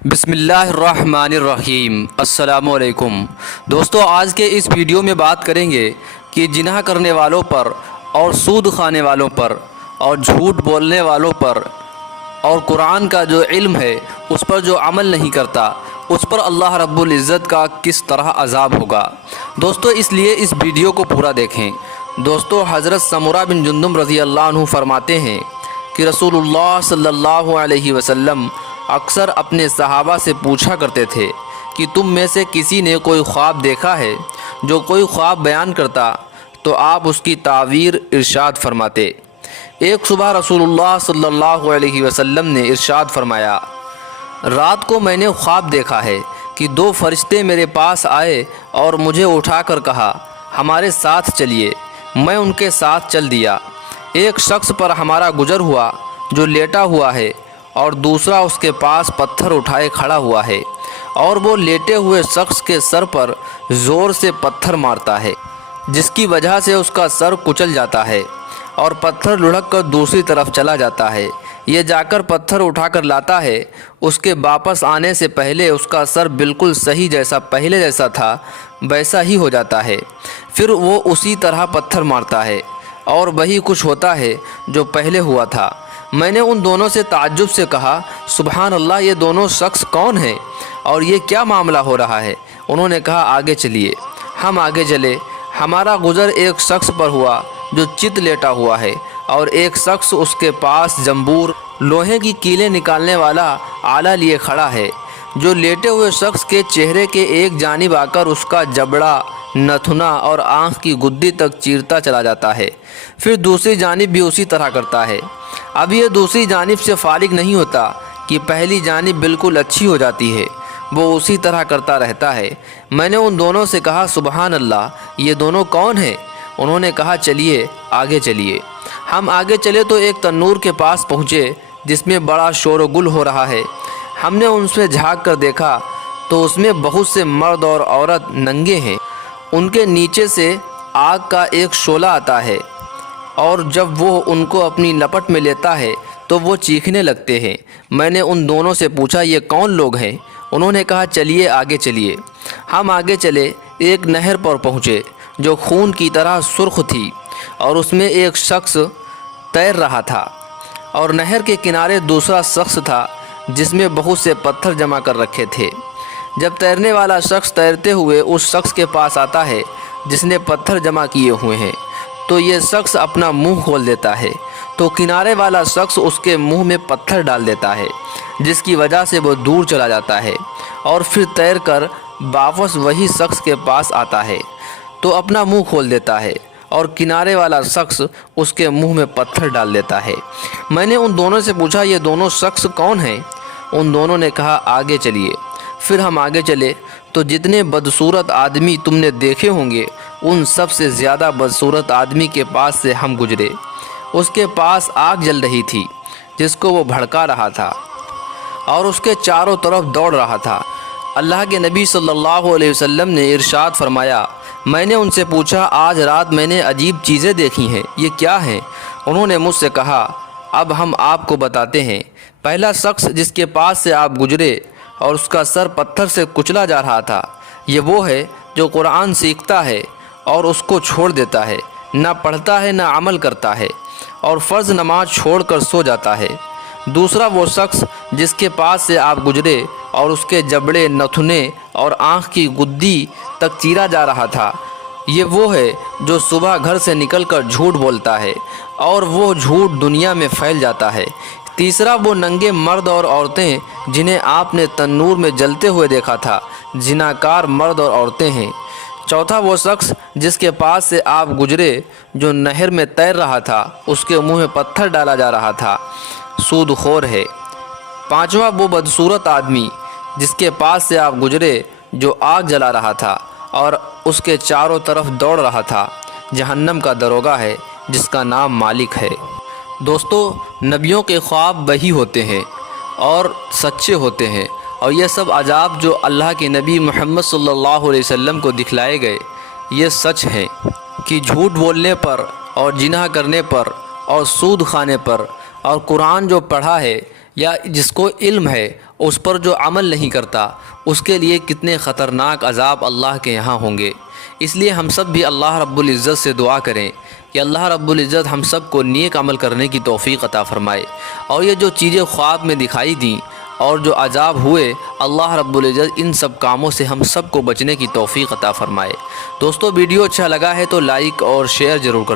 بسم اللہ الرحمن الرحیم۔ السلام علیکم دوستو، آج کے اس ویڈیو میں بات کریں گے کہ جناح کرنے والوں پر اور سود کھانے والوں پر اور جھوٹ بولنے والوں پر اور قرآن کا جو علم ہے اس پر جو عمل نہیں کرتا اس پر اللہ رب العزت کا کس طرح عذاب ہوگا۔ دوستو اس لیے اس ویڈیو کو پورا دیکھیں۔ دوستو حضرت سمرہ بن جندب رضی اللہ عنہ فرماتے ہیں کہ رسول اللہ صلی اللہ علیہ وسلم اکثر اپنے صحابہ سے پوچھا کرتے تھے کہ تم میں سے کسی نے کوئی خواب دیکھا ہے؟ جو کوئی خواب بیان کرتا تو آپ اس کی تعبیر ارشاد فرماتے۔ ایک صبح رسول اللہ صلی اللہ علیہ وسلم نے ارشاد فرمایا، رات کو میں نے خواب دیکھا ہے کہ دو فرشتے میرے پاس آئے اور مجھے اٹھا کر کہا ہمارے ساتھ چلیے۔ میں ان کے ساتھ چل دیا۔ ایک شخص پر ہمارا گزر ہوا جو لیٹا ہوا ہے اور دوسرا اس کے پاس پتھر اٹھائے کھڑا ہوا ہے، اور وہ لیٹے ہوئے شخص کے سر پر زور سے پتھر مارتا ہے جس کی وجہ سے اس کا سر کچل جاتا ہے اور پتھر لڑھک کر دوسری طرف چلا جاتا ہے۔ یہ جا کر پتھر اٹھا کر لاتا ہے، اس کے واپس آنے سے پہلے اس کا سر بالکل صحیح جیسا پہلے جیسا تھا ویسا ہی ہو جاتا ہے۔ پھر وہ اسی طرح پتھر مارتا ہے اور وہی کچھ ہوتا ہے جو پہلے ہوا تھا۔ میں نے ان دونوں سے تعجب سے کہا سبحان اللہ، یہ دونوں شخص کون ہیں اور یہ کیا معاملہ ہو رہا ہے؟ انہوں نے کہا آگے چلیے۔ ہم آگے چلے۔ ہمارا گزر ایک شخص پر ہوا جو چت لیٹا ہوا ہے اور ایک شخص اس کے پاس جمبور لوہے کی کیلیں نکالنے والا آلہ لیے کھڑا ہے۔ جو لیٹے ہوئے شخص کے چہرے کے ایک جانب آ کر اس کا جبڑا، نتھنا اور آنکھ کی گدی تک چیرتا چلا جاتا ہے، پھر دوسری جانب بھی اسی طرح کرتا ہے۔ اب یہ دوسری جانب سے فارغ نہیں ہوتا کہ پہلی جانب بالکل اچھی ہو جاتی ہے، وہ اسی طرح کرتا رہتا ہے۔ میں نے ان دونوں سے کہا سبحان اللہ، یہ دونوں کون ہیں؟ انہوں نے کہا چلیے آگے چلیے۔ ہم آگے چلے تو ایک تنور کے پاس پہنچے جس میں بڑا شور و گل ہو رہا ہے۔ ہم نے ان سے جھانک کر دیکھا تو اس میں بہت سے مرد اور عورت ننگے ہیں۔ ان کے نیچے سے آگ کا ایک شعلہ آتا ہے اور جب وہ ان کو اپنی لپٹ میں لیتا ہے تو وہ چیخنے لگتے ہیں۔ میں نے ان دونوں سے پوچھا یہ کون لوگ ہیں؟ انہوں نے کہا چلیے آگے چلیے۔ ہم آگے چلے، ایک نہر پر پہنچے جو خون کی طرح سرخ تھی اور اس میں ایک شخص تیر رہا تھا، اور نہر کے کنارے دوسرا شخص تھا جس میں بہت سے پتھر جمع کر رکھے تھے۔ جب تیرنے والا شخص تیرتے ہوئے اس شخص کے پاس آتا ہے جس نے پتھر جمع کیے ہوئے ہیں تو یہ شخص اپنا منہ کھول دیتا ہے، تو کنارے والا شخص اس کے منہ میں پتھر ڈال دیتا ہے جس کی وجہ سے وہ دور چلا جاتا ہے، اور پھر تیر کر واپس وہی شخص کے پاس آتا ہے تو اپنا منہ کھول دیتا ہے اور کنارے والا شخص اس کے منہ میں پتھر ڈال دیتا ہے۔ میں نے ان دونوں سے پوچھا یہ دونوں شخص کون ہیں؟ ان دونوں نے کہا آگے چلیے۔ پھر ہم آگے چلے تو جتنے بدصورت آدمی تم نے دیکھے ہوں گے ان سب سے زیادہ بدصورت آدمی کے پاس سے ہم گزرے۔ اس کے پاس آگ جل رہی تھی جس کو وہ بھڑکا رہا تھا اور اس کے چاروں طرف دوڑ رہا تھا۔ اللہ کے نبی صلی اللہ علیہ وسلم نے ارشاد فرمایا، میں نے ان سے پوچھا آج رات میں نے عجیب چیزیں دیکھی ہیں، یہ کیا ہیں؟ انہوں نے مجھ سے کہا اب ہم آپ کو بتاتے ہیں۔ پہلا شخص جس کے پاس سے آپ گزرے اور اس کا سر پتھر سے کچلا جا رہا تھا، یہ وہ ہے جو قرآن سیکھتا ہے اور اس کو چھوڑ دیتا ہے، نہ پڑھتا ہے نہ عمل کرتا ہے، اور فرض نماز چھوڑ کر سو جاتا ہے۔ دوسرا وہ شخص جس کے پاس سے آپ گزرے اور اس کے جبڑے، نتھنے اور آنکھ کی گدی تک چیرا جا رہا تھا، یہ وہ ہے جو صبح گھر سے نکل کر جھوٹ بولتا ہے اور وہ جھوٹ دنیا میں پھیل جاتا ہے۔ تیسرا وہ ننگے مرد اور عورتیں جنہیں آپ نے تنور میں جلتے ہوئے دیکھا تھا، زناکار مرد اور عورتیں ہیں۔ چوتھا وہ شخص جس کے پاس سے آپ گزرے جو نہر میں تیر رہا تھا، اس کے منہ میں پتھر ڈالا جا رہا تھا، سود خور ہے۔ پانچواں وہ بدصورت آدمی جس کے پاس سے آپ گزرے جو آگ جلا رہا تھا اور اس کے چاروں طرف دوڑ رہا تھا، جہنم کا دروگہ ہے جس کا نام مالک ہے۔ دوستو نبیوں کے خواب وہی ہوتے ہیں اور سچے ہوتے ہیں، اور یہ سب عذاب جو اللہ کے نبی محمد صلی اللہ علیہ وسلم کو دکھلائے گئے یہ سچ ہیں کہ جھوٹ بولنے پر اور جناح کرنے پر اور سود کھانے پر اور قرآن جو پڑھا ہے یا جس کو علم ہے اس پر جو عمل نہیں کرتا اس کے لیے کتنے خطرناک عذاب اللہ کے یہاں ہوں گے۔ اس لیے ہم سب بھی اللہ رب العزت سے دعا کریں کہ اللہ رب العزت ہم سب کو نیک عمل کرنے کی توفیق عطا فرمائے، اور یہ جو چیزیں خواب میں دکھائی دیں اور جو عذاب ہوئے، اللہ رب العزت ان سب کاموں سے ہم سب کو بچنے کی توفیق عطا فرمائے۔ دوستو، ویڈیو اچھا لگا ہے تو لائک اور شیئر ضرور کریں۔